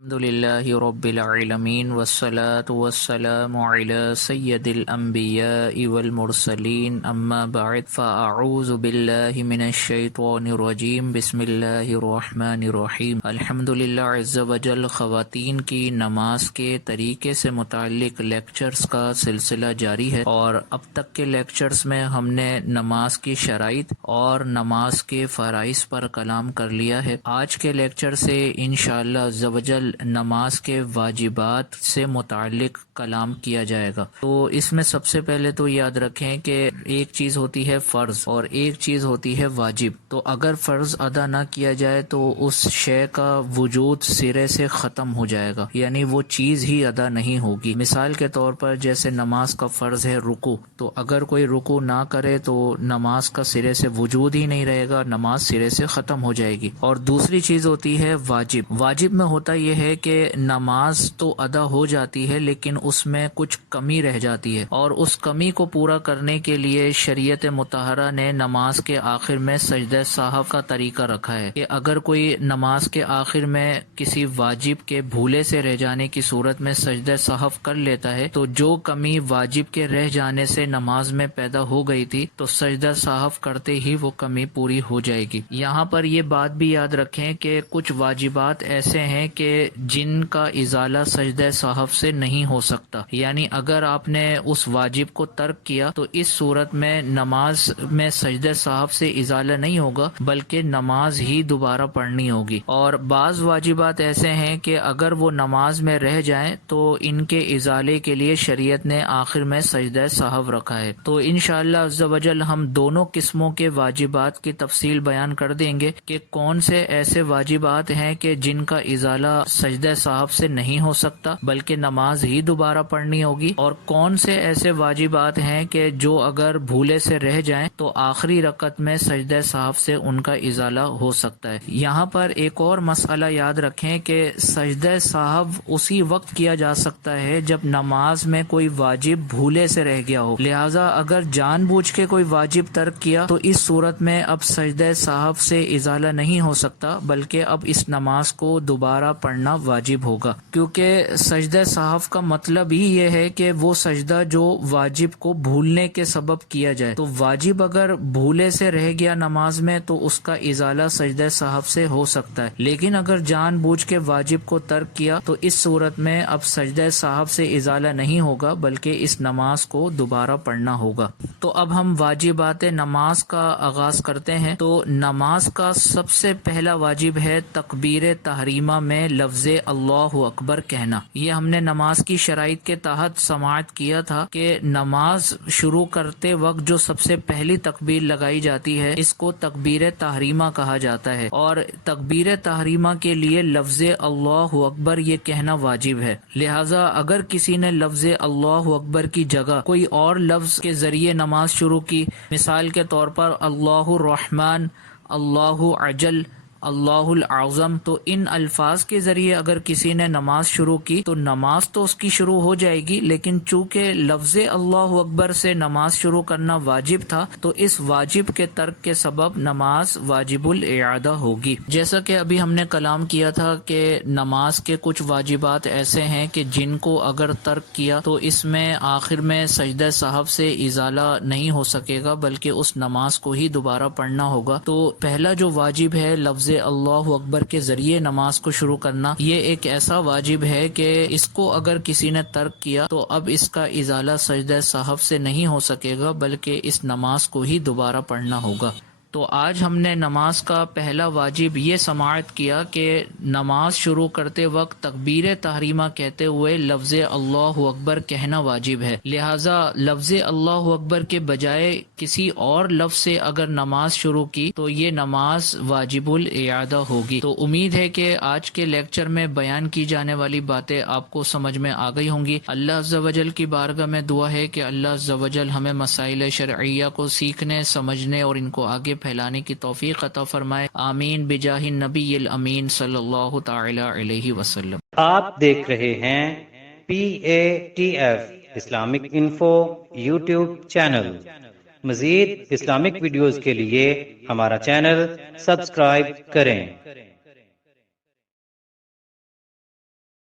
الحمدللہ رب العالمین والصلاة والسلام علی سید الانبیاء والمرسلین اما بعد فاعوذ باللہ من الشیطان الرجیم بسم اللہ الرحمن الرحیم الحمدللہ عز وجل خواتین کی نماز کے طریقے سے متعلق لیکچرز کا سلسلہ جاری ہے، اور اب تک کے لیکچرز میں ہم نے نماز کی شرائط اور نماز کے فرائض پر کلام کر لیا ہے۔ آج کے لیکچر سے انشاءاللہ عز وجل نماز کے واجبات سے متعلق کلام کیا جائے گا۔ تو اس میں سب سے پہلے تو یاد رکھیں کہ ایک چیز ہوتی ہے فرض اور ایک چیز ہوتی ہے واجب۔ تو اگر فرض ادا نہ کیا جائے تو اس شے کا وجود سرے سے ختم ہو جائے گا، یعنی وہ چیز ہی ادا نہیں ہوگی۔ مثال کے طور پر جیسے نماز کا فرض ہے رکوع، تو اگر کوئی رکوع نہ کرے تو نماز کا سرے سے وجود ہی نہیں رہے گا، نماز سرے سے ختم ہو جائے گی۔ اور دوسری چیز ہوتی ہے واجب۔ واجب میں ہوتا یہ ہے کہ نماز تو ادا ہو جاتی ہے لیکن اس میں کچھ کمی رہ جاتی ہے، اور اس کمی کو پورا کرنے کے لیے شریعت مطہرہ نے نماز کے آخر میں سجدہ سہو کا طریقہ رکھا ہے کہ اگر کوئی نماز کے آخر میں کسی واجب کے بھولے سے رہ جانے کی صورت میں سجدہ سہو کر لیتا ہے تو جو کمی واجب کے رہ جانے سے نماز میں پیدا ہو گئی تھی تو سجدہ سہو کرتے ہی وہ کمی پوری ہو جائے گی۔ یہاں پر یہ بات بھی یاد رکھیں کہ کچھ واجبات ایسے ہیں کہ جن کا ازالہ سجدہ سہو سے نہیں ہو سکتا، یعنی اگر آپ نے اس واجب کو ترک کیا تو اس صورت میں نماز میں سجدہ سہو سے ازالہ نہیں ہوگا بلکہ نماز ہی دوبارہ پڑھنی ہوگی۔ اور بعض واجبات ایسے ہیں کہ اگر وہ نماز میں رہ جائیں تو ان کے ازالے کے لیے شریعت نے آخر میں سجدہ سہو رکھا ہے۔ تو انشاءاللہ عز وجل ہم دونوں قسموں کے واجبات کی تفصیل بیان کر دیں گے کہ کون سے ایسے واجبات ہیں کہ جن کا ازالہ سجدہ سہو سے نہیں ہو سکتا بلکہ نماز ہی دوبارہ پڑھنی ہوگی، اور کون سے ایسے واجبات ہیں کہ جو اگر بھولے سے رہ جائیں تو آخری رکعت میں سجدہ سہو سے ان کا ازالہ ہو سکتا ہے۔ یہاں پر ایک اور مسئلہ یاد رکھیں کہ سجدہ سہو اسی وقت کیا جا سکتا ہے جب نماز میں کوئی واجب بھولے سے رہ گیا ہو، لہٰذا اگر جان بوجھ کے کوئی واجب ترک کیا تو اس صورت میں اب سجدہ سہو سے ازالہ نہیں ہو سکتا بلکہ اب اس نماز کو دوبارہ پڑھنا واجب ہوگا، کیونکہ سجدہ سہو کا مطلب ہی یہ ہے کہ وہ سجدہ جو واجب کو بھولنے کے سبب کیا جائے، تو واجب اگر بھولے سے رہ گیا نماز میں تو اس کا ازالہ سجدہ سہو سے ہو سکتا ہے، لیکن اگر جان بوجھ کے واجب کو ترک کیا تو اس صورت میں اب سجدہ سہو سے ازالہ نہیں ہوگا بلکہ اس نماز کو دوبارہ پڑھنا ہوگا۔ تو اب ہم واجبات نماز کا آغاز کرتے ہیں۔ تو نماز کا سب سے پہلا واجب ہے تکبیر تحریمہ میں لفظ اللہ اکبر کہنا۔ یہ ہم نے نماز کی شرائط کے تحت سماعت کیا تھا کہ نماز شروع کرتے وقت جو سب سے پہلی تکبیر لگائی جاتی ہے اس کو تکبیر تحریمہ کہا جاتا ہے، اور تکبیر تحریمہ کے لیے لفظ اللہ اکبر یہ کہنا واجب ہے۔ لہٰذا اگر کسی نے لفظ اللہ اکبر کی جگہ کوئی اور لفظ کے ذریعے نماز شروع کی، مثال کے طور پر اللہ الرحمن، اللہ اجل، اللہ العظم، تو ان الفاظ کے ذریعے اگر کسی نے نماز شروع کی تو نماز تو اس کی شروع ہو جائے گی، لیکن چونکہ لفظ اللہ اکبر سے نماز شروع کرنا واجب تھا تو اس واجب کے ترک کے سبب نماز واجب الاعادہ ہوگی۔ جیسا کہ ابھی ہم نے کلام کیا تھا کہ نماز کے کچھ واجبات ایسے ہیں کہ جن کو اگر ترک کیا تو اس میں آخر میں سجدہ سہو سے ازالہ نہیں ہو سکے گا بلکہ اس نماز کو ہی دوبارہ پڑھنا ہوگا۔ تو پہلا جو واجب ہے لفظ اللہ اکبر کے ذریعے نماز کو شروع کرنا، یہ ایک ایسا واجب ہے کہ اس کو اگر کسی نے ترک کیا تو اب اس کا ازالہ سجدہ سہو سے نہیں ہو سکے گا بلکہ اس نماز کو ہی دوبارہ پڑھنا ہوگا۔ تو آج ہم نے نماز کا پہلا واجب یہ سماعت کیا کہ نماز شروع کرتے وقت تکبیر تحریمہ کہتے ہوئے لفظ اللہ اکبر کہنا واجب ہے، لہٰذا لفظ اللہ اکبر کے بجائے کسی اور لفظ سے اگر نماز شروع کی تو یہ نماز واجب الاعادہ ہوگی۔ تو امید ہے کہ آج کے لیکچر میں بیان کی جانے والی باتیں آپ کو سمجھ میں آ گئی ہوں گی۔ اللہ عز و جل کی بارگاہ میں دعا ہے کہ اللہ عز و جل ہمیں مسائل شرعیہ کو سیکھنے، سمجھنے اور ان کو آگے پھیلانے کی توفیق عطا فرمائے، آمین بجاہ النبی الامین صلی اللہ تعالی علیہ وسلم۔ آپ دیکھ رہے ہیں PATF Islamic info YouTube channel. مزید اسلامک ویڈیوز کے لیے ہمارا چینل سبسکرائب کریں۔